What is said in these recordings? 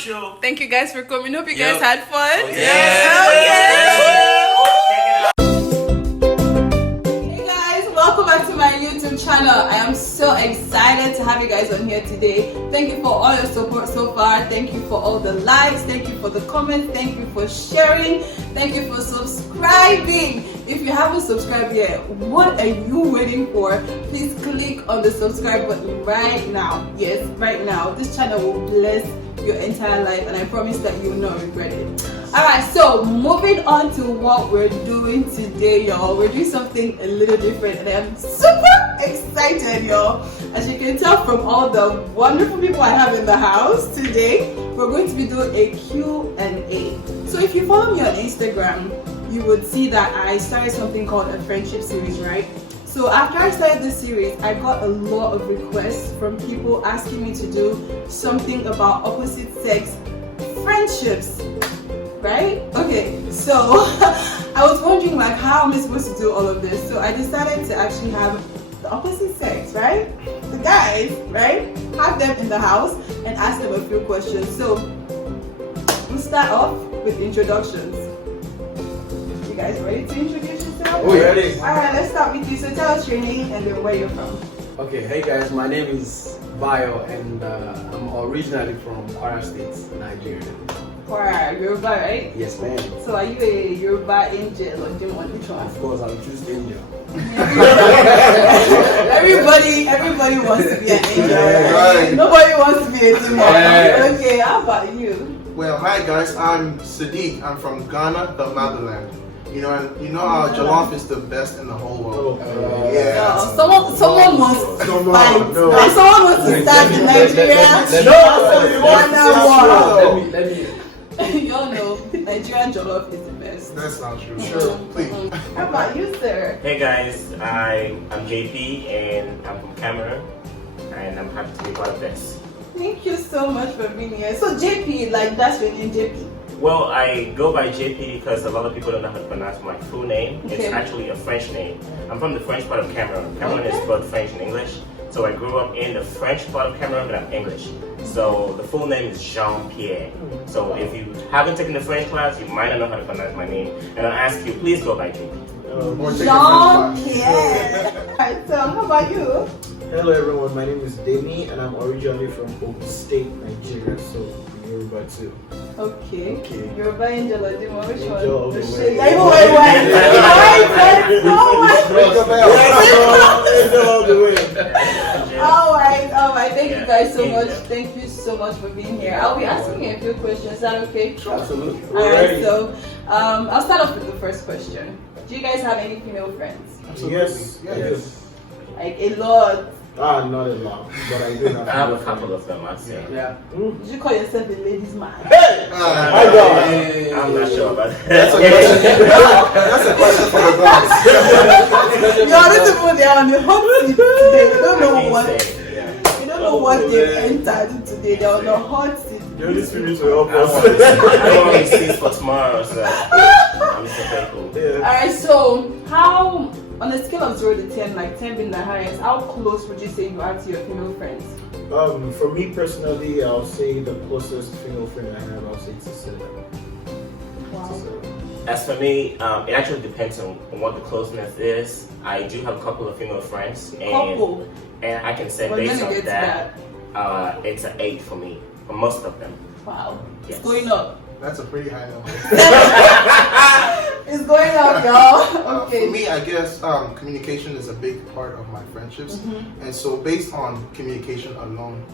show. Thank you guys for coming. Hope you guys had fun. Hey guys, welcome back to my YouTube channel. I am so excited to have you guys on here today. Thank you for all your support so far. Thank you for all the likes. Thank you for the comments. Thank you for sharing. Thank you for subscribing. If you haven't subscribed yet, what are you waiting for? Please click on the subscribe button right now. Yes, right now. This channel will bless your entire life, and I promise that you will not regret it. Alright, so moving on to what we're doing today, y'all. We're doing something a little different, and I'm super excited, y'all. As you can tell from all the wonderful people I have in the house today, we're going to be doing a Q&A. So if you follow me on Instagram, you would see that I started something called a friendship series, right? So after I started this series, I got a lot of requests from people asking me to do something about opposite sex friendships, right? Okay, so I was wondering like, how am I supposed to do all of this? So I decided to actually have the opposite sex, right? The guys, right? Have them in the house and ask them a few questions. So we'll start off with introductions. You guys ready to introduce yourself? Oh, yeah. Alright, let's start with you. So tell us your name and then where you're from. Okay, hey guys, my name is Bayo and I'm originally from Kwara State, Nigeria. Kwara, Yoruba, right? Yes, ma'am. So are you a Yoruba angel or demon? Which one? Of course, I'll choose India. everybody wants to be an angel. Yeah, right. Nobody wants to be a demon. Yeah. Okay, how about you? Well, hi guys, I'm Sadiq. I'm from Ghana, the motherland. You know, and you know our jollof is the best in the whole world. Yeah. Someone wants to fight. No. Someone wants to start in Nigeria. Let me. Y'all know Nigerian jollof is the best. That's not true. Sure, please. How about you, sir? Hey guys, I'm JP and I'm from Cameroon, and I'm happy to be part of this. Thank you so much for being here. So JP, like that's your name, JP? Well, I go by JP because a lot of people don't know how to pronounce my full name. Okay. It's actually a French name. I'm from the French part of Cameroon. Cameroon is both French and English. So I grew up in the French part of Cameroon, but I'm English. So the full name is Jean-Pierre. So if you haven't taken the French class, you might not know how to pronounce my name. And I'll ask you, please go by JP. Jean-Pierre. Alright, so how about you? Hello everyone, my name is Demi and I'm originally from Ogun State, Nigeria, so Yoruba too. Okay. Yoruba angel or demon, which one? Angel of the way. Alright, thank you guys so much. Angel. Thank you so much for being here. I'll be asking you a few questions, is that okay? Absolutely. Alright, so I'll start off with the first question. Do you guys have any female friends? Yes. Like a lot. Not a lot, but I do have. I have a couple of them, I'd say. Yeah. Did you call yourself a ladies man? I'm not sure about that. That's a question for the boss. You are not people they are on the hot seat today. You don't know what Yeah. you don't know what they've entered today. They're on the hot seat. The Holy Spirit will I help us. don't want to seats for tomorrow, so I'm just grateful. Alright, so how on a scale of 0 to 10, like 10 being the highest, how close would you say you are to your female friends? For me personally, I'll say the closest female friend I have, I'll say it's a 7. Wow. As for me, it actually depends on what the closeness is. I do have a couple of female friends, Couple. and I can say We're based gonna on get to that, it's an 8 for me, for most of them. Wow. Yes. It's going up. That's a pretty high number. It's going up, y'all. Okay. For me, I guess communication is a big part of my friendships. And so based on communication alone,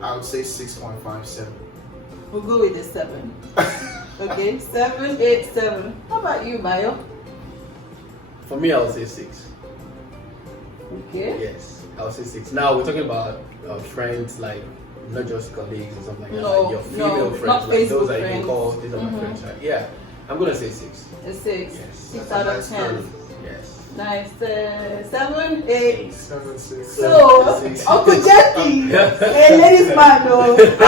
I would say 6.57. We'll go with a 7. Okay, 7, 8, 7. How about you, Bayo? For me, I'll say 6. Okay. Yes, I'll say 6. Now we're talking about friends, like not just colleagues or something like that. No, Like your female no, friends, not like those Facebook that you friends. can call. These are my friends. Right? Yeah, I'm gonna say 6. A 6. Yes. 6 out of 10. Yes. Nice. 7, 8. 7, 6. So, Uncle Jeffy, a ladies man, though. Since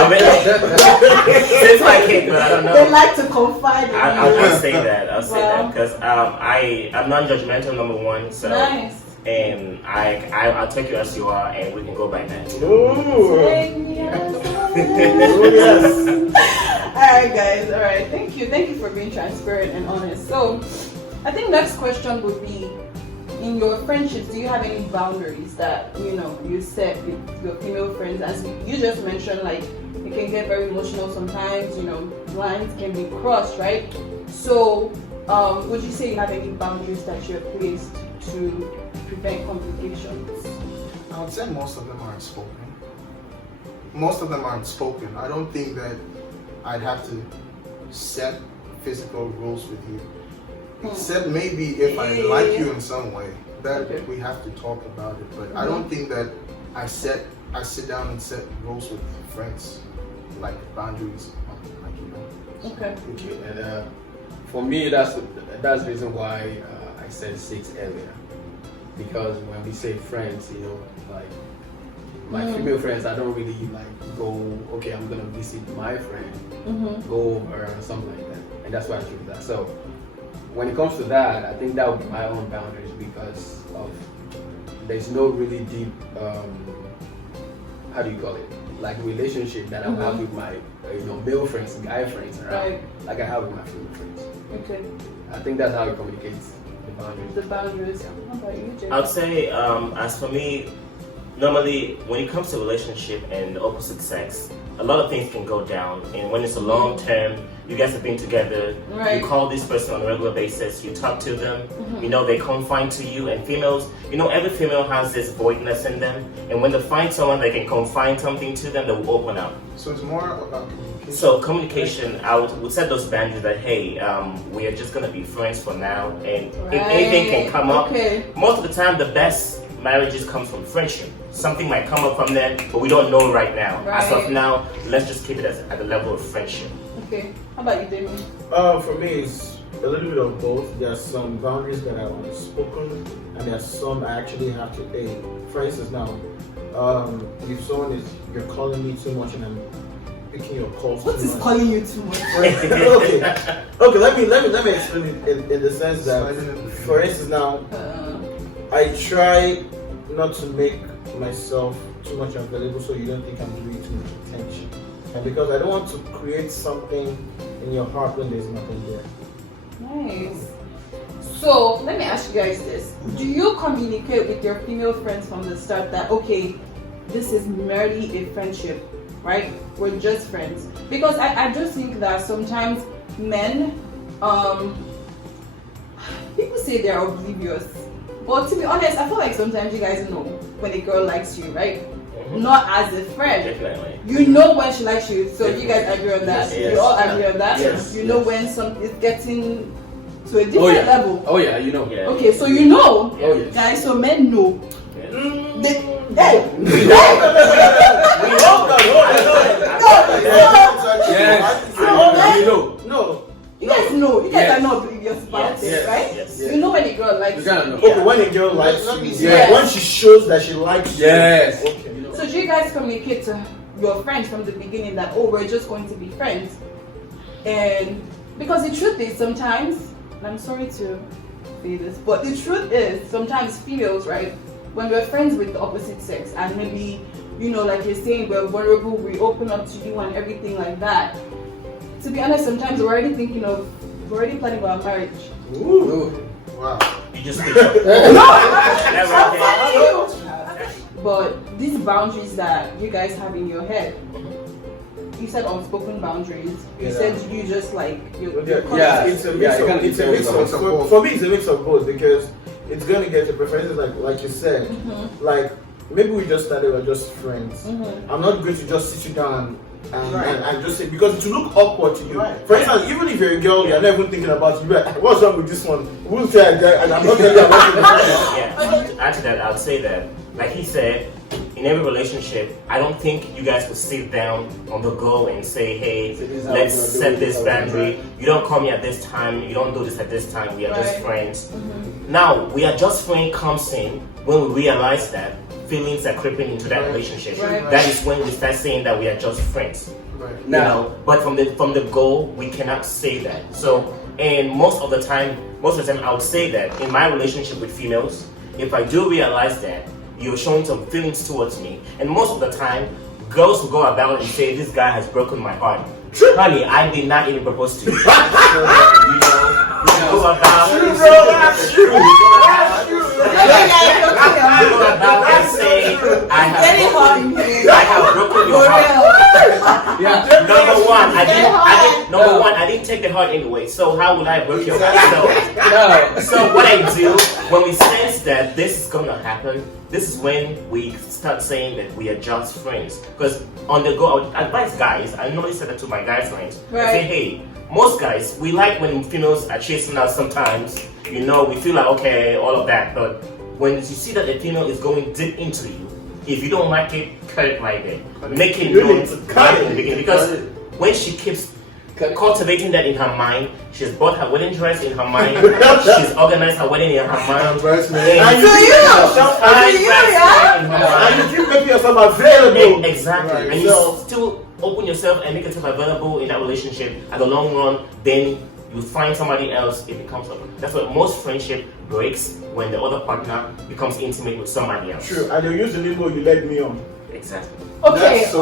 I came, but I don't They know. like to confide in I'll say that. I'll say Wow. that because I'm non-judgmental, number one. So Nice. and I'll take you as you are, and we can go by that. Ooh. 10 years old. Oh, yes. right, guys. All right. Thank you for being transparent and honest. So, I think next question would be: in your friendships, do you have any boundaries that you set with your female friends? As you just mentioned, like it can get very emotional sometimes. Lines can be crossed, right? So, would you say you have any boundaries that you have placed to prevent complications? I would say most of them are unspoken. Most of them are unspoken. I don't think that I'd have to set physical rules with you. Except maybe if I like you in some way, that we have to talk about it. But I don't think that I sit down and set rules with friends, like boundaries, Okay. Okay, and for me, that's the reason why I said 6 earlier. Because when we say friends, like my female friends, I don't really like go, okay, I'm gonna visit my friend, go over or something like that. And that's why I choose that. So when it comes to that, I think that would be my own boundaries because of there's no really deep, how do you call it? Like relationship that I have with my male friends, guy friends around, like I have with my female friends. Okay. I think that's how it communicates the boundaries. How about you, Jay? I'd say, as for me, normally when it comes to relationship and the opposite sex, a lot of things can go down. And when it's a long term, you guys have been together, you call this person on a regular basis, you talk to them, they confide to you. And females, every female has this voidness in them. And when they find someone that can confide something to them, they will open up. So it's more about communication. So communication, I would set those boundaries that, hey, we are just going to be friends for now. And if anything can come up, most of the time the best marriages come from friendship. Something might come up from there, but we don't know right now. As of now, let's just keep it at the level of friendship. Okay. How about you, Damien? For me, it's a little bit of both. There are some boundaries that are unspoken, and there are some I actually have to pay. For instance, now, if you're calling me too much and I'm picking your calls What too is much. calling you too much? Okay. Let me explain it in the sense that, for instance, now, I try not to make myself too much available so you don't think I'm giving too much attention. And because I don't want to create something in your heart when there's nothing there. Nice. So let me ask you guys this. Do you communicate with your female friends from the start that, okay, this is merely a friendship, right? We're just friends? Because I just think that sometimes men, people say they're oblivious. But to be honest, I feel like sometimes you guys know when a girl likes you, right? Not as a friend. Definitely. You know when she likes you, so you guys agree on that? Yes. You all agree on that? Yes. You know when it's getting to a different level. Oh yeah, you know. Yeah. Okay, so you know, Oh yes. guys, so men know. Yes. Yes. You know. No. You guys know. You guys Yes. are not oblivious about Yes. it, right? Yes. You know when a girl likes You gotta know. Okay, when a girl likes you, Yes. when she shows that she likes you. Yes. Okay. So do you guys communicate to your friends from the beginning that, oh, we're just going to be friends? And because the truth is sometimes, and I'm sorry to say this, but the truth is sometimes females, right, when we're friends with the opposite sex and maybe, like you're saying, we're vulnerable, we open up to you and everything like that. To be honest, sometimes we're already planning about marriage. Ooh. Wow. You just speak up. I'm telling you. But these boundaries that you guys have in your head, you said unspoken boundaries. You said you just like Yeah. It's a mix of both. for me, it's a mix of both because it's gonna get to preferences like you said. Like maybe we just started, we're just friends. I'm not going to just sit you down and just say, because it will look awkward to you. For instance, even if you're a girl, you're not even thinking about you. Like, what's wrong with this one? Who's that guy? And I'm not telling you about it. Yeah. To add to that, I would say that, like he said, in every relationship, I don't think you guys will sit down on the go and say, hey, let's set this boundary. You don't call me at this time. You don't do this at this time. We are just friends. Now, we are just friends comes in when we realize that feelings are creeping into that relationship. That is when we start saying that we are just friends. Now, but from the go, we cannot say that. So, and most of the time, I would say that in my relationship with females, if I do realize that you're showing some feelings towards me, and most of the time, girls will go about and say, this guy has broken my heart. Honey, I did not even propose to you. You know about True, bro, that's true. That's true. you know about them saying Getting hot in here. I have broken your For heart. real. Yeah. Number one, Get hot. I didn't take the heart anyway. So how would I break your heart? No. So what I do when we sense that this is gonna happen, this is when we start saying that we are just friends. Because on the go, I would advise guys. I normally say that to my guy friends. I say, Right. hey, most guys we like when females are chasing us. Sometimes, you know, we feel like okay, all of that. But when you see that the female is going deep into you, if you don't like it, cut it right there. Make it Really? known Cut right it. in the beginning. Because Cut it. when she keeps cultivating that in her mind, she's bought her wedding dress in her mind. She's organized her wedding in her mind. Bridesmaid. And To you keep you. yourself- To you, yeah. in her and mind. you keep making yourself available. Exactly. Right. And you So- still open yourself and make yourself available in that relationship. At the long run, then you find somebody else. It becomes a, that's what most friendship breaks when the other partner becomes intimate with somebody else. True, and you use the lingo you led me on. Exactly. Okay. That's so-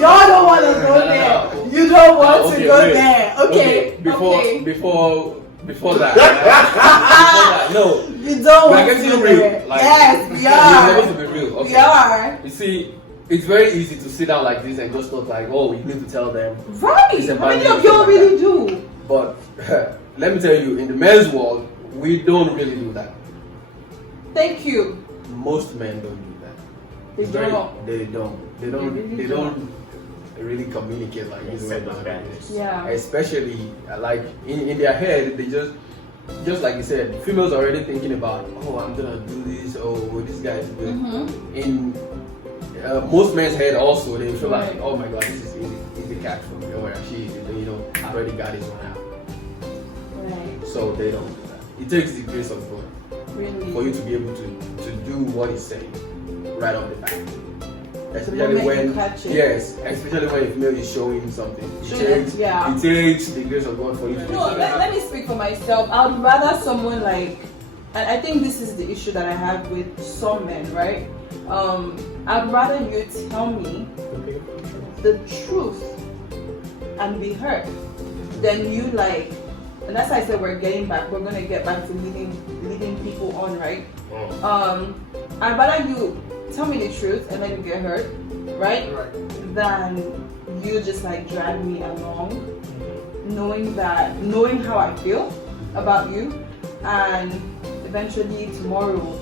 Y'all don't want to go there. You don't want to Okay, go wait. there. Okay. Before okay. before that. Before that. No. You don't We're want to getting go real. there. Like, Yes, we We're are. supposed to be real. Okay. We are. You see, it's very easy to sit down like this and just not like, oh, we need to tell them. Right. It's a How many bad of y'all thing. really do? But let me tell you, in the men's world, we don't really do that. Thank you. Most men don't do that. They It's very- don't. They don't. They don't. really They don't. don't really communicate like They this. set those boundaries. Yeah. Especially like in their head, they just like you said, females are already thinking about, oh, I'm gonna do this. Oh, this guy is good. Mm-hmm. In most men's head also, they feel Right. like, oh my god, this is easy catch for me, or she, you know, I already got his one out. Right. So they don't do that. It takes the grace of God Really. for you to be able to do what he's saying right off the bat. Especially moment when you catch it. yes, especially when a female is showing something. Showing it, yeah. It takes the grace of God for you to do No, that. let me speak for myself. I would rather someone like, and I think this is the issue that I have with some men, right? I'd rather you tell me the truth and be hurt than you like, and that's why I said we're gonna get back to leading people on, right? I'd rather you tell me the truth and let me get hurt, right? Right. Than you just like drag me along, knowing how I feel about you, and eventually tomorrow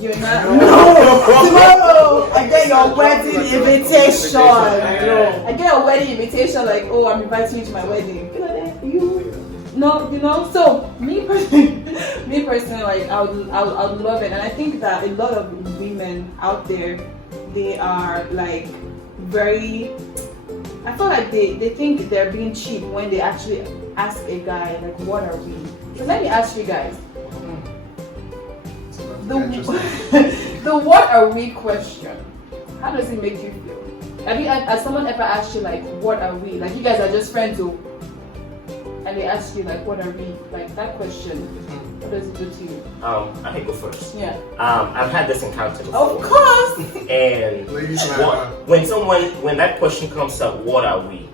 you're not. No, tomorrow I get your wedding invitation. I get a wedding invitation like, oh, I'm inviting you to my wedding. No, you know. So me personally, like I would love it, and I think that a lot of women out there, they are like very. I feel like they think they're being cheap when they actually ask a guy like, "What are we?" So let me ask you guys. The what are we question, how does it make you feel? Has someone ever asked you like, what are we? Like you guys are just friends, and they ask you like, what are we? Like that question, what does it do to you? I can go first. Yeah. I've had this encounter before. Of course. And Ladies when that question comes up, what are we?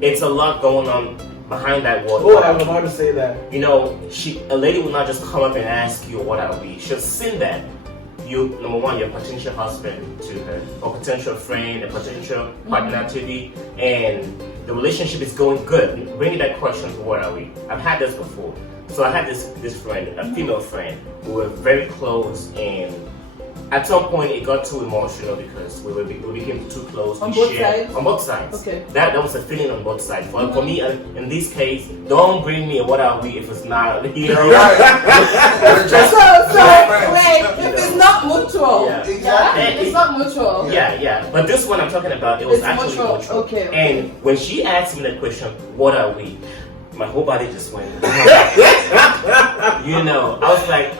It's a lot going on behind that word. Oh, I was about to say that. You know, a lady will not just come up and ask you what are we. She'll send that you, number one, your potential husband to her, or potential friend, a potential partner to be, and the relationship is going good. Bringing that question to what are we? I've had this before. So I had this friend, a female friend, who were very close, and at some point it got too emotional because we became too close. On We both shared- sides? On both sides. Okay. That was a feeling on both sides. For me, in this case, don't bring me a what are we if it's not, you know. So wait, if it's not mutual, Yeah. Exactly. It's not mutual. Yeah. But this one I'm talking about, it was It's actually mutual. mutual. Okay. And when she asked me that question, what are we? My whole body just went. You know, I was like,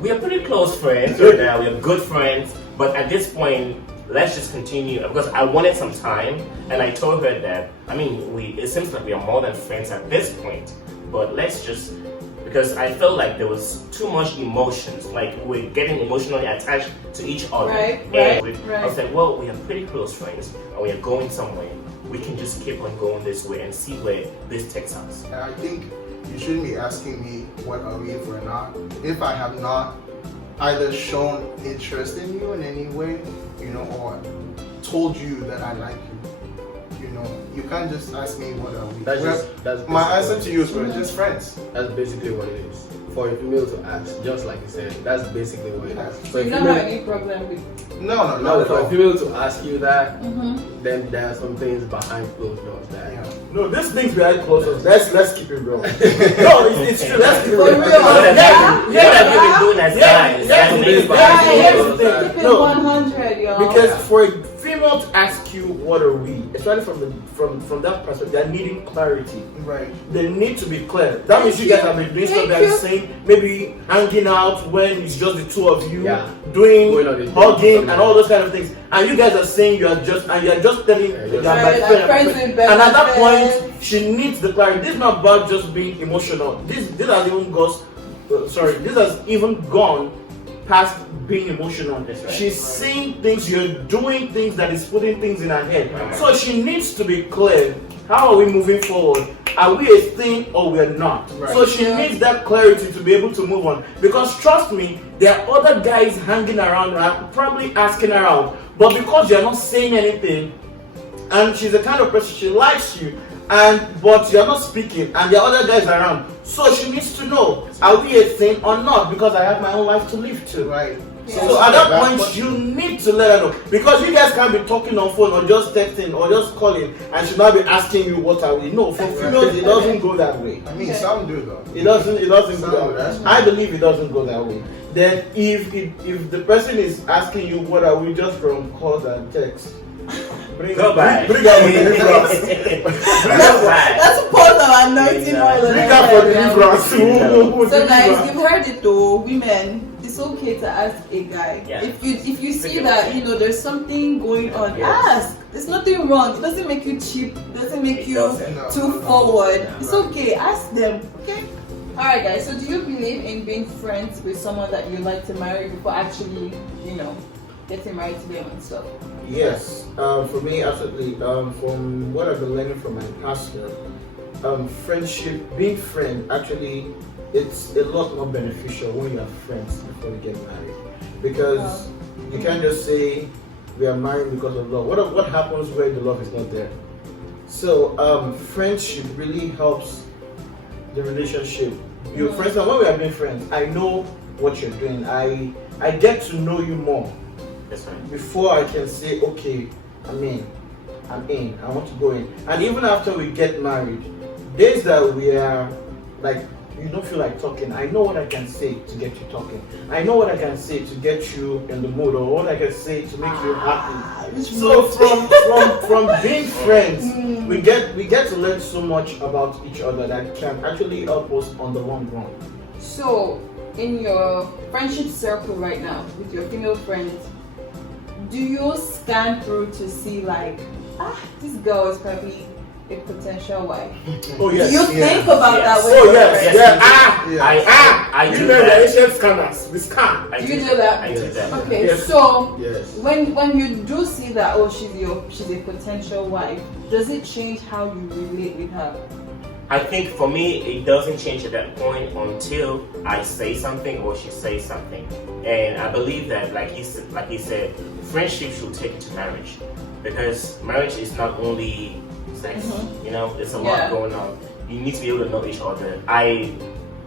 we are pretty close friends right now. We are good friends. But at this point, let's just continue because I wanted some time, and I told her that. I mean, it seems like we are more than friends at this point. But let's just because I felt like there was too much emotions. Like we're getting emotionally attached to each other. Right, And right. I was like, well, we are pretty close friends, and we are going somewhere. We can just keep on going this way and see where this takes us. And I think you shouldn't be asking me what are we if we're not. If I have not either shown interest in you in any way, you know, or told you that I like you, you know, you can't just ask me what are we. That's My basically answer to you is we're just friends. That's basically what it is. For a female to ask, just like you said, that's basically what it is. For a You don't have female, any problem with. No, not no, at for a all. female to ask you that, Mm-hmm. then there are some things behind closed doors that. Yeah. No, these things behind closed doors. Let's keep it real. No, it's true. Let's keep it For real. real. You know that Yeah. we've been doing as Yeah. guys. Yeah. and Yeah. it's Yeah. fine. Here's the thing. Keep it No. 100, y'all. Because for a female to ask you what are we, especially from that perspective, they're needing clarity. Right. They need to be clear. That means you guys have been doing stuff Thank that you. is saying maybe hanging out when it's just the two of you, Yeah. doing Going on a date. hugging and all those kind of things. And you guys are saying you're just telling Yeah, you're just- my Right, like friend, friends with best and at that friends. point she needs the clarity. This is not about just being emotional. This has even this has even gone past being emotional. That's right. She's seeing things, you're doing things that is putting things in her head. Right. So she needs to be clear. How are we moving forward? Are we a thing or we're not? Right. So she needs that clarity to be able to move on. Because trust me, there are other guys hanging around her, probably asking her out. But because you're not saying anything, and she's the kind of person, she likes you, but you're not speaking, and there are other guys around. So she needs to know, are we a thing or not? Because I have my own life to live too. Right. So at that point, you need to let her know. Because you guys can't be talking on phone or just texting or just calling and she'll not be asking you what are we. No, for females, it doesn't go that way. I mean, some do though. It doesn't go that That's way. I believe it doesn't go that way. Then if the person is asking you what are we just from calls and texts, bring Go back. bring out the deliverance. Let's pause our anointing oil. Bring out for deliverance. So guys, you've heard it though, women. It's okay to ask a guy. Yeah. If you see Figure that it there's something going on, Yes. ask. There's nothing wrong. It doesn't make you cheap. It doesn't make It you doesn't. No, too no, no. forward. It's Right. okay. Ask them. Okay. All right, guys. So do you believe in being friends with someone that you like to marry before actually, getting married to them and stuff? Yes, for me, absolutely. From what I've been learning from my pastor, friendship, being friend, actually, it's a lot more beneficial when you are friends before you get married. Because you can't just say we are married because of love. What happens where the love is not there? So, friendship really helps the relationship. You, for instance, when we have been friends, I know what you're doing. I get to know you more. That's right. Before I can say, okay, I'm in, I want to go in. And even after we get married, days that we are like, you don't feel like talking, I know what I can say to get you talking. I know what I can say to get you in the mood, or what I can say to make you happy. So from being friends, we get to learn so much about each other that can actually help us on the long run. So, in your friendship circle right now with your female friends, do you scan through to see like, this girl is probably a potential wife? Oh yes. Do you think about that? Yes. When Oh you're yes. friends? Yeah. I You do know the that. ancient scanners. We scan. I Do you do that? I do that. Okay, Yes. so Yes. when you do see that, she's a potential wife, does it change how you relate with her? I think for me, it doesn't change at that point until I say something or she says something. And I believe that, like he said, friendship should take you to marriage. Because marriage is not only sex, there's a lot Yeah. going on. You need to be able to know each other. I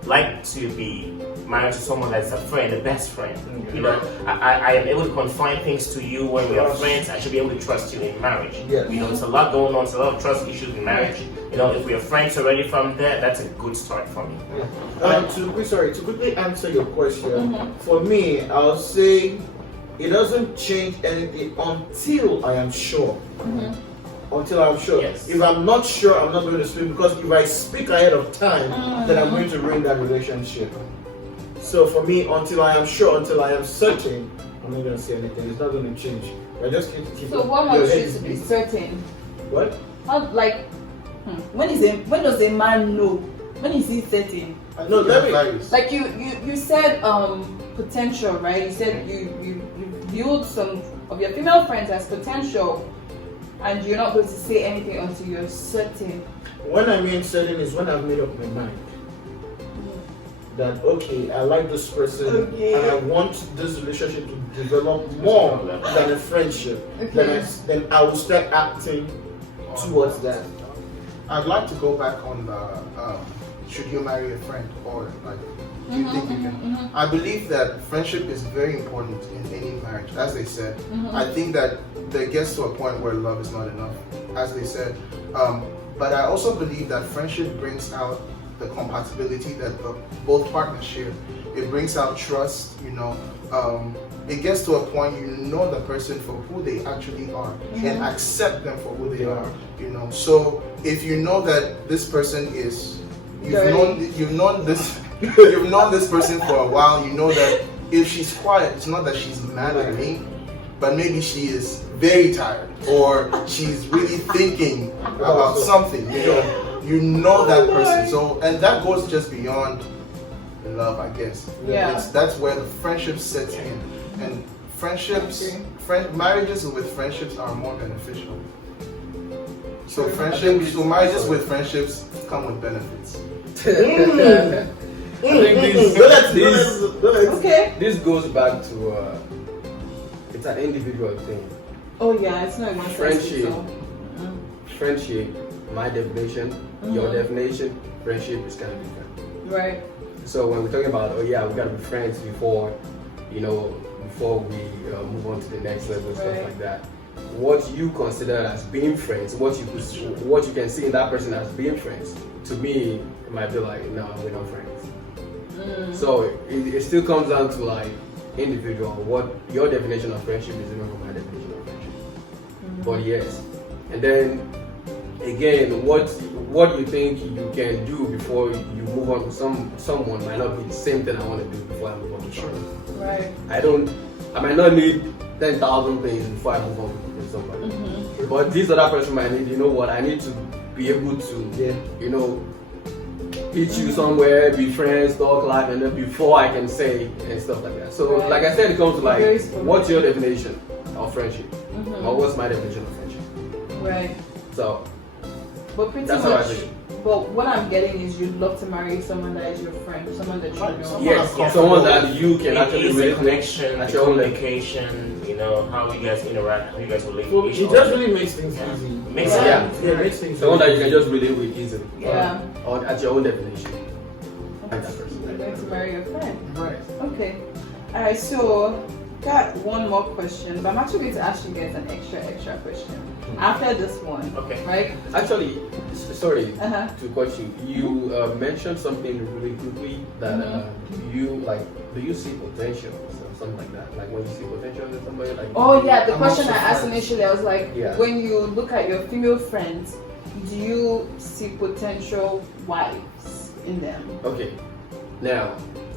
like to be married to someone that's a friend, a best friend. I am able to confide things to you when we are friends. I should be able to trust you in marriage. Yes. There's a lot going on, there's a lot of trust issues in marriage. If we are friends already from there, that's a good start for me. To quickly answer your question, for me, I'll say it doesn't change anything until I am sure. Until I'm sure. Yes. If I'm not sure, I'm not going to speak, because if I speak ahead of time, then I'm going to ruin that relationship. So for me, until I am sure, until I am certain, I'm not going to say anything. It's not going to change. I just need to keep So what your wants head you to be busy. certain? What? How, when does a man know When you see setting, No, let me. like you said potential, right? You said you viewed some of your female friends as potential, and you're not going to say anything until you're certain. When I mean setting is when I've made up my mind that okay, I like this person Okay. and I want this relationship to develop more than a friendship. Okay. Then I will start acting towards that. I'd like to go back on the should you marry a friend or like do you think you can? I believe that friendship is very important in any marriage. As they said, I think that there gets to a point where love is not enough, as they said. But I also believe that friendship brings out the compatibility that both partners share. It brings out trust, you know. It gets to a point you know the person for who they actually are and accept them for who they are, you know. So if you know that this person is, you've known this person for a while, you know that if she's quiet, it's not that she's mad at me, but maybe she is very tired or she's really thinking about something, you know. You know that person, so and that goes just beyond love, I guess. Yeah. That's where the friendship sets in, and friendships, marriages with friendships are more beneficial. So marriages with friendships come with benefits. I think Okay. this goes back to it's an individual thing. Oh yeah, it's not even Friendship. Friendship, my definition, your definition, friendship is kind of different. Right. So when we're talking about, oh yeah, we gotta be friends before, you know, before we move on to the next level, stuff Right. like that. What you consider as being friends, what you can see in that person as being friends, to me, it might be like, no, we're not friends. So it still comes down to like individual. What your definition of friendship is different from my definition of friendship. But yes, and then again, what you think you can do before you move on with someone might not be the same thing I want to do before I move on with someone. Right. I might not need 10,000 things before I move on with somebody. But this other person might need, you know what, I need to be able to, you know, meet you somewhere, be friends, talk life, and then before I can say and stuff like that. So like I said, it comes to like, what's your definition of friendship? Or what's my definition of friendship? Right. So But pretty that's how I much. think. But what I'm getting is you'd love to marry someone that is your friend, someone that you know. Yes, someone that you can actually Easy relate to connection, at your own level. communication, you know, how you guys interact, how you guys relate So with each it other. just really makes things easy. Makes Yeah. sense. Yeah, it makes things Someone that you easy. can just relate with easily. Yeah. Or at your own definition. Like that person. You're going to marry your friend. Right. Okay. Alright, so got one more question, but I'm actually going to ask you guys an extra question after this one. Okay. Right? Actually, sorry Uh-huh. to cut you. You mentioned something really quickly that do you see potential or something like that? Like when you see potential in somebody, like Oh yeah, the Amongst question I your asked friends. initially, I was like, Yeah. when you look at your female friends, do you see potential wives in them? Okay. Now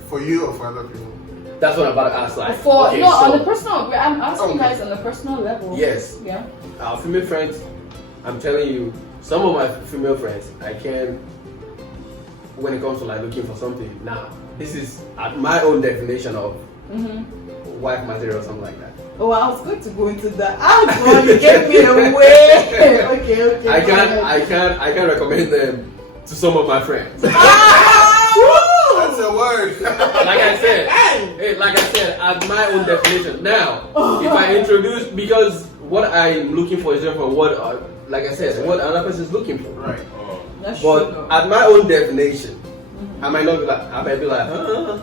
For you or for other people? that's what I'm about to ask. Like, For okay, on so the personal, I'm asking you Okay. guys on the personal level. yes, Yeah. our female friends, I'm telling you, some of my female friends, I can, when it comes to like looking for something. Now, this is at my own definition of wife material or something like that. Oh, I was going to go into that. Ah, God, you gave me away. okay. I can recommend them to some of my friends. That's a word. Like I said, at my own definition. Now, if I introduce, because what I'm looking for is different from what, like I said, what another person is looking for. Right. That's true. But though. at my own definition, I might be like,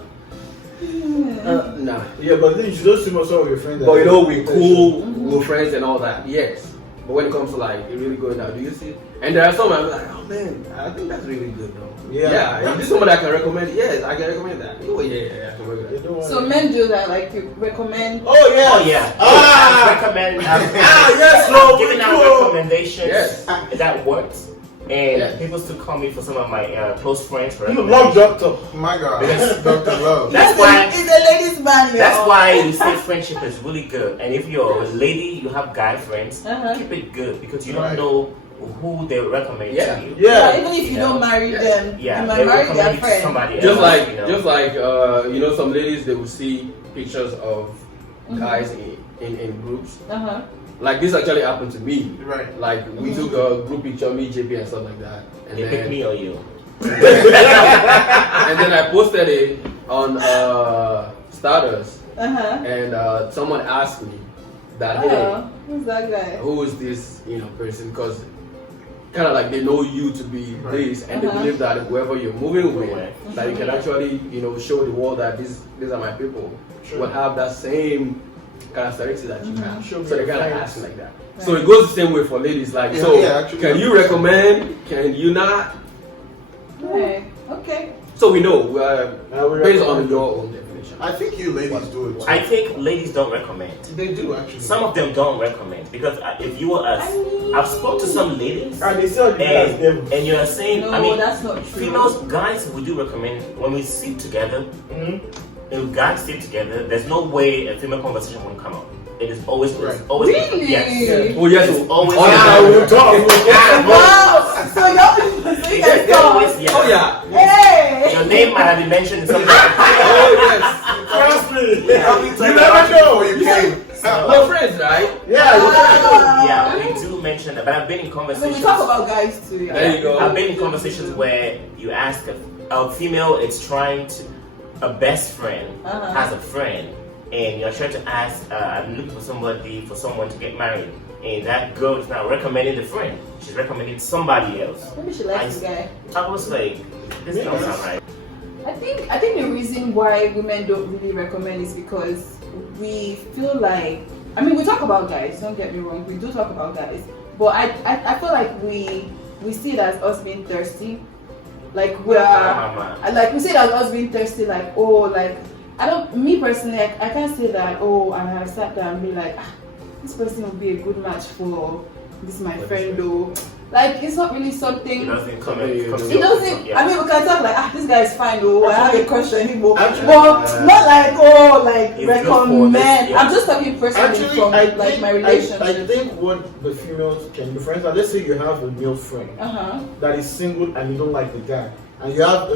nah. Yeah, but then you should just see some of your friends. But you know, we're cool, we're friends and all that. Yes. But when it comes to like it really going out, do you see? And there are some I'm like, oh man, I think that's really good though. Yeah. Is this someone I can recommend? Yes, I can recommend that. Oh yeah, I can recommend that. So men do that, like you recommend. Oh yeah. Oh yeah. Ah! Recommend. Yes, no, Giving out cool. recommendations. Yes. That works. And Yes. people still call me for some of my close friends for You love recommendations. doctor. My God. Dr. Love. That's why. He's a ladies' man. That's why we say friendship is really good. And if you're a lady, you have guy friends, Uh-huh. keep it good because you don't Right. know who they recommend Yeah. to you. Yeah. Even if you Yeah. don't marry them, Yeah, you might they marry recommend their you to friend. somebody else. Just like, you know. you know, some ladies they will see pictures of guys in groups. Uh-huh. Like this actually happened to me. Right. Like we took a group picture, me, JP, and stuff like that. And They pick then, me or you. and then I posted it on Stardust, Uh-huh. and someone asked me that, hey, Oh, who's that guy? who is this, you know, person? Because kind of like they know you to be Right. this, and they Uh-huh. believe that whoever you're moving with, Right. that you can actually, you know, show the world that these are my people. Sure. Will have that same characteristics that you have. Show me So they your kind of friends. ask me like that. So it goes the same way for ladies. Like, Yeah, so yeah, actually, can you 100%. recommend? Can you not? Okay. Okay. So we know we based recommend. on your own definition. I think you ladies do it. I think ladies don't recommend. They do actually. Some of them don't recommend because if you were us, I've spoke to some ladies And they still do as them. and you're saying, No, I mean, that's not true. females, guys, we do recommend when we sit together. If guys sit together, there's no way a female conversation won't come up. It is always, Right. it's always, Really? yes. Oh yes, It's always, all the Yeah, time. we'll talk. Wow! So y'all, so you guys There's go. always, yes. Oh yeah. Hey! Your name might have been mentioned in some. Oh yes. Trust me. Yeah. You never know. You came. We're friends, right? Yeah, you never know. Yeah, we do mention that, but I've been in I mean, conversations. we talk about guys too. Yeah. There you go. I've been in conversations where you ask a female is trying to, a best friend Uh-huh. has a friend, and you're trying to ask, I'm looking for someone to get married, and that girl is not recommending the friend. She's recommending somebody else. Maybe she likes the guy. I was like, this don't sound right. I think the reason why women don't really recommend is because we feel like, I mean, we talk about guys, don't get me wrong, we do talk about guys, but I feel like we see it as us being thirsty, like like we see it as us being thirsty, like, oh, like, I don't, me personally, I can't say that, oh, I have sat down and be like, this person will be a good match for this my friend though. Like, it's not really something. It doesn't come It in. It doesn't. Yeah. I mean, we can talk like, this guy is fine, though. I have a crush on him, but Actually, not like, oh, like It's good for recommend. this, yeah. I'm just talking personally Actually, from I like think, my relationship. I think what the females can do, for instance, let's say you have a male friend that is single and you don't like the guy, and you have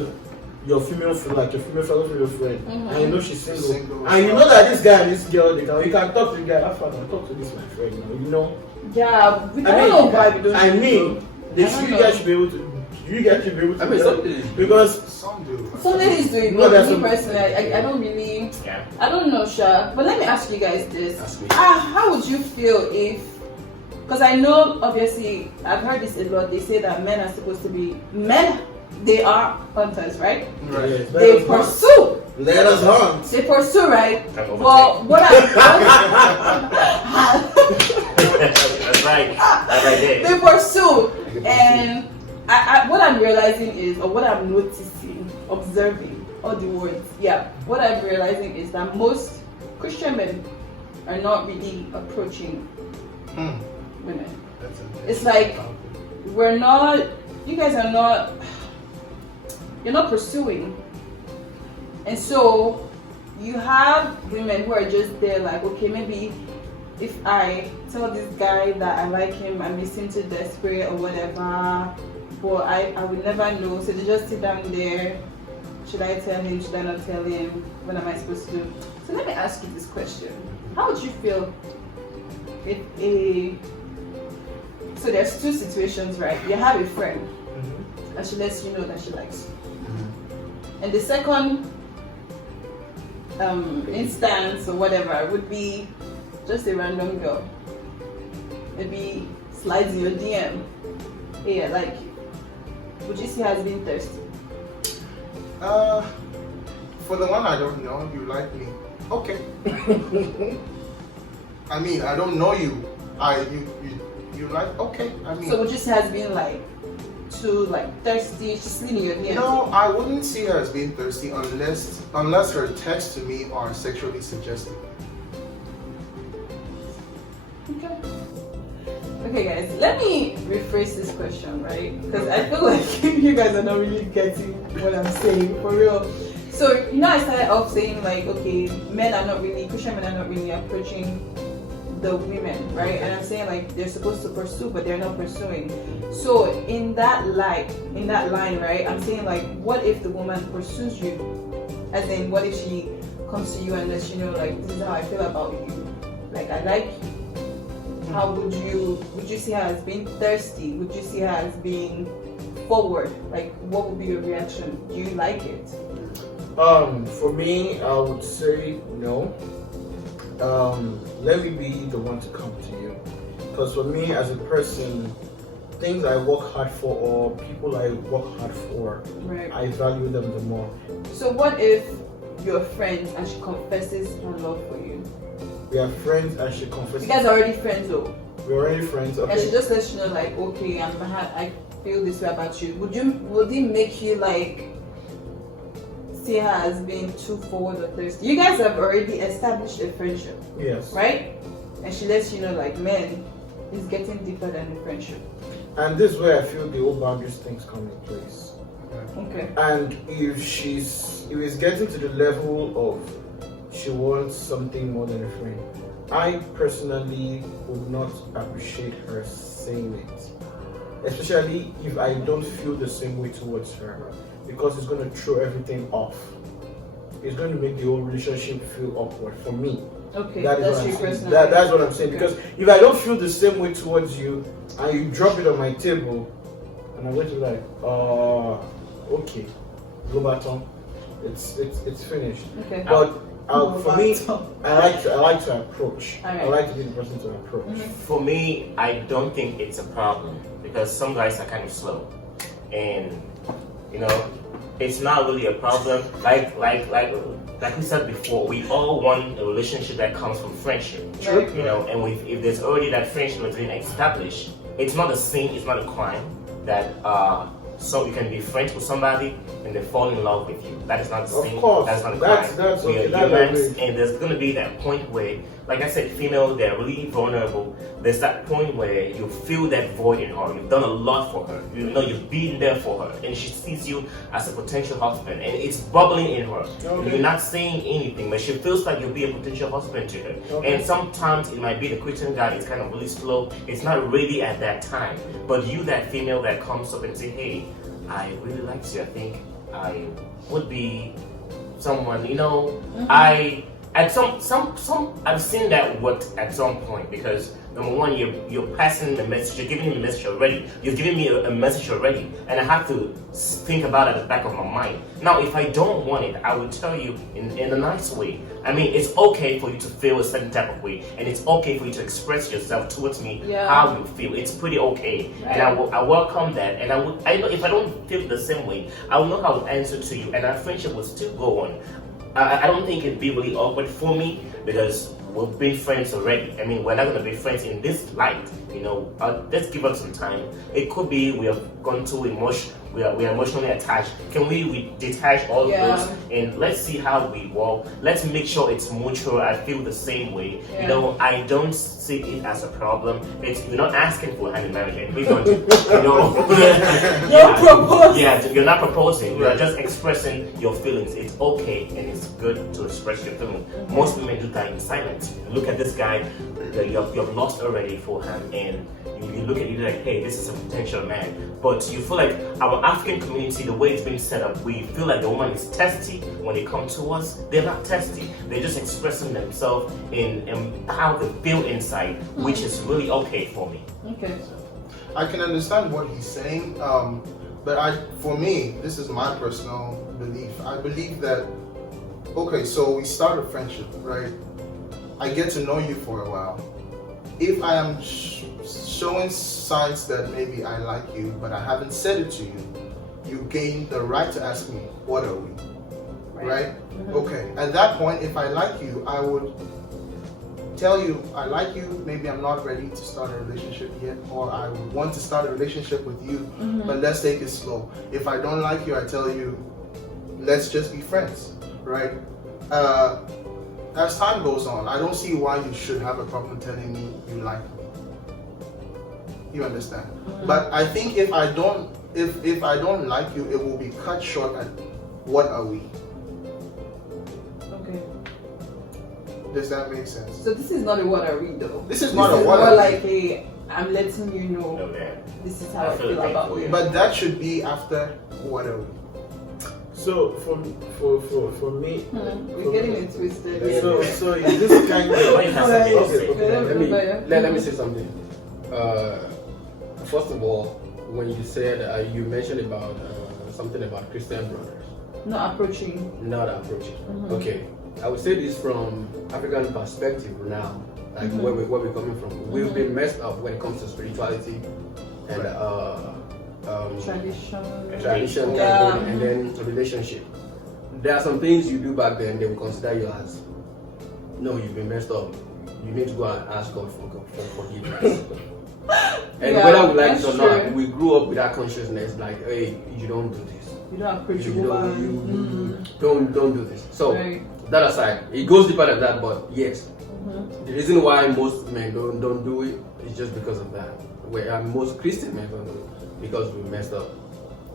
your female friend, like your fellow female friend, and you know she's single, and you know that this guy and this girl, you can talk to the guy. Have fun, talk to this my friend. You know. Yeah, I don't know why we don't. I do mean, so. you guys should be able to. You guys should be able to. I mean, do some that. ladies do. Because Some do. Some ladies do it, No, but there's me some- personally, I don't really. Yeah. I don't know, Sha. But let me ask you guys this. Ask me. How would you feel if? Because I know, obviously, I've heard this a lot. They say that men are supposed to be men. They are hunters, right? Right. Yes, They let us pursue. hunt. Let us hunt. They pursue, right? Like overtake. Well, what That's right. That's right there. they pursue, and what I'm realizing is, or what I'm noticing, observing all the words. Yeah, what I'm realizing is that most Christian men are not really approaching women. That's It's like we're not. You guys are not. You're not pursuing, and so you have women who are just there, like, okay, maybe if I tell this guy that I like him, I may seem too desperate or whatever, but I would never know. So they just sit down there. Should I tell him? Should I not tell him? What am I supposed to do? So let me ask you this question: how would you feel if so there's two situations, right? You have a friend, and she lets you know that she likes you. And the second instance or whatever would be just a random girl. Maybe slides in your DM. Hey, I like you. Would you see her as being thirsty? For the one I don't know, you like me. Okay. I mean, I don't know you. You like, okay. I mean, So would you see her as being like too like thirsty? She's sliding in your DM. no, I wouldn't see her as being thirsty unless her texts to me are sexually suggestive. Okay. Okay, guys, let me rephrase this question, right? Because I feel like you guys are not really getting what I'm saying, for real. So, you know, I started off saying, like, okay, Christian men are not really approaching the women, right? And I'm saying like they're supposed to pursue, but they're not pursuing. So in that line, right? I'm saying like, what if the woman pursues you? As in, what if she comes to you and lets you know like, this is how I feel about you. Like, I like you. How would you see her as being thirsty? Would you see her as being forward? Like, what would be your reaction? Do you like it? For me, I would say no. Let me be the one to come to you, because for me as a person, things I work hard for or people I work hard for, Right. I value them the more. So what if you're friends and she confesses her love for you? We are friends and she confesses. You guys are already friends though. We're already friends. And she Okay. just lets you know like, okay, I feel this way about you. Would it make you like see her as being too forward or thirsty? You guys have already established a friendship, Yes. right? And she lets you know like, man, it's getting deeper than a friendship. And this is where I feel the old boundaries things come in place. Okay. And if it's getting to the level of she wants something more than a friend, I personally would not appreciate her saying it. Especially if I don't feel the same way towards her. Because it's going to throw everything off. It's going to make the whole relationship feel awkward for me. Okay, That is that's what your I'm saying. personal. That's what I'm saying. Okay. Because if I don't feel the same way towards you and you drop it on my table, and I'm going to be like, okay, go back on. It's finished. Okay. But for me, back on. I like to approach. Alright. I like to be the person to approach. For me, I don't think it's a problem because some guys are kind of slow, and you know, it's not really a problem. Like we said before, we all want a relationship that comes from friendship. True. You know, and if there's already that friendship that's been established, it's not a sin, it's not a crime that so you can be friends with somebody and they fall in love with you. That is not a sin. Of course. That's not a That's- crime. that's We okay. are That's humans, okay. and there's gonna be that point where, like I said, female, they're really vulnerable. There's that point where you feel that void in her. You've done a lot for her. You know, you've been there for her, and she sees you as a potential husband, and it's bubbling in her. Okay. You're not saying anything, but she feels like you'll be a potential husband to her. Okay. And sometimes it might be the Christian guy is kind of really slow. It's not ready at that time. But you, that female that comes up and say, hey, I really like you. I think I would be someone, you know, I've seen that work at some point, because number one, you're passing the message, you're giving me a message already. You've given me a message already, and I have to think about it at the back of my mind. Now, if I don't want it, I will tell you in a nice way. I mean, it's okay for you to feel a certain type of way, and it's okay for you to express yourself towards me how you feel. It's pretty okay, and I welcome that. And I know if I don't feel the same way, I will know how to answer to you, and our friendship will still go on. I don't think it'd be really awkward for me because we've been friends already. I mean, we're not going to be friends in this light, you know. Let's give us some time. It could be we have gone too emotional. We are emotionally attached. Can we detach all of those and let's see how we walk? Let's make sure it's mutual. I feel the same way. You know, I don't see it as a problem. You're not asking for hand in marriage, and please don't. You know, you're not proposing. You're just expressing your feelings. It's okay and it's good to express your feelings. Most women do that in silence. Look at this guy that you've lost already for him, and you look at it like, hey, this is a potential man. But you feel like our African community, the way it's been set up, we feel like the woman is testy when they come to us. They're not testy. They're just expressing themselves in how they feel inside, which is really okay for me. Okay. I can understand what he's saying, but for me, this is my personal belief. I believe that, okay, so we start a friendship, right? I get to know you for a while. If I am showing signs that maybe I like you, but I haven't said it to you, you gain the right to ask me, what are we? Right? Okay. At that point, if I like you, I would tell you I like you. Maybe I'm not ready to start a relationship yet, or I would want to start a relationship with you, but let's take it slow. If I don't like you, I tell you, let's just be friends, right? As time goes on, I don't see why you should have a problem telling me you like me. You understand? But I think if I don't like you, it will be cut short at what are we? Okay. Does that make sense? So this is not a what I read though. This is not a more what I like a I'm letting you know No, man. this is how I I feel feel the about pain for you. you. But that should be after what are we? So for me, We're getting it twisted. so is this kind Why you of have something to Okay, say? okay. Let me say something. First of all, when you said you mentioned about something about Christian brothers Not approaching. not approaching. Okay, I would say this from African perspective now, like where we're coming from. We've been messed up when it comes to spirituality and tradition Yeah. and then relationship. There are some things you do back then they will consider you as no, you've been messed up. You need to go and ask God for forgiveness. And Yeah, whether we like it that's or not, true. we grew up with that consciousness like, hey, you don't do this. You don't approach You a don't, woman. don't do this. So Right. that aside, it goes deeper than that, but yes. The reason why most men don't do it is just because of that. Most Christian men don't do it because we messed up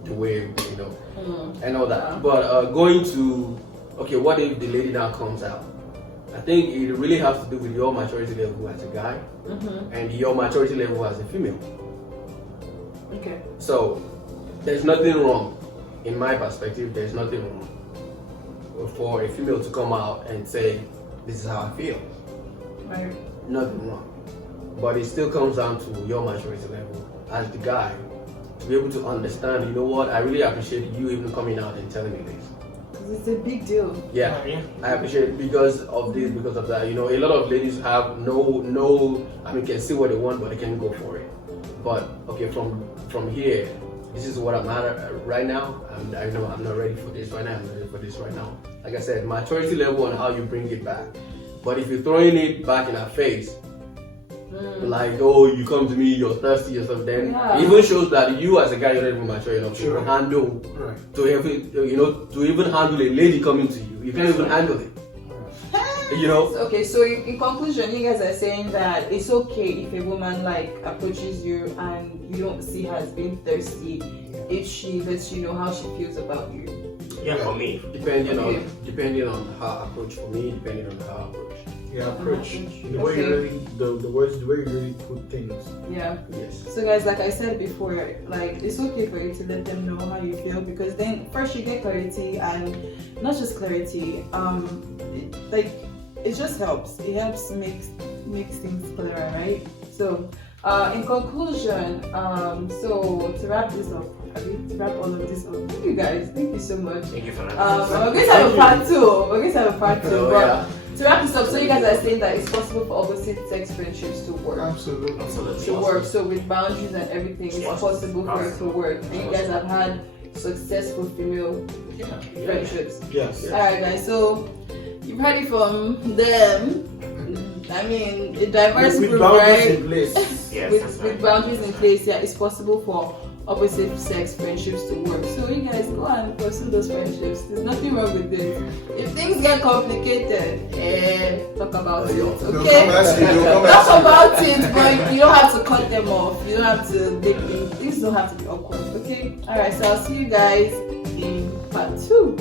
the way, and all that. Yeah. But going to, okay, what if the lady now comes out? I think it really has to do with your maturity level as a guy and your maturity level as a female. Okay. So there's nothing wrong, in my perspective, there's nothing wrong for a female to come out and say, this is how I feel. Right. Nothing wrong. But it still comes down to your maturity level as the guy to be able to understand, you know what, I really appreciate you even coming out and telling me this. Because it's a big deal. Yeah, I appreciate it because of this, because of that. A lot of ladies have can see what they want, but they can't go for it. But okay, from here, this is what I'm at right now. I know I'm not ready for this right now. I'm ready for this right now. Like I said, maturity level and how you bring it back. But if you're throwing it back in our face, like, oh, you come to me, you're thirsty or something, then it even shows that you as a guy, you're not even mature enough to handle, to even handle a lady coming to you. You can't even handle it. Okay, so in conclusion, you guys are saying that it's okay if a woman like approaches you and you don't see her as being thirsty if she lets you know how she feels about you. Yeah, for me. Depending on her approach. For me, depending on her approach. Yeah, approach. Okay. The way you really, the words, the way you really put things. Yeah. Yes. So guys, like I said before, like it's okay for you to let them know how you feel because then first you get clarity and not just clarity. It just helps. It helps makes things clearer, right? So in conclusion, so to wrap this up, to wrap all of this up, thank you guys. Thank you so much. Thank you for that. We're going to have a part two. Oh, But yeah. to wrap this up, so you guys are saying that it's possible for opposite sex friendships to work. Absolutely. Absolutely. To work. So with boundaries and everything, it's possible for it to work. And you guys have had successful female friendships. Yes. Alright guys, so you've heard it from them. I mean, a diverse With group, boundaries right? in place. Yes, with, that's with right. boundaries in place, yeah, it's possible for opposite sex friendships to work. So you guys go and pursue those friendships. There's nothing wrong with this. If things get complicated, talk about it. They'll Okay? come back to you, they'll come back Talk to you. about it, but you don't have to cut them off. You don't have to make things don't have to be awkward. Okay? Alright, so I'll see you guys in part 2.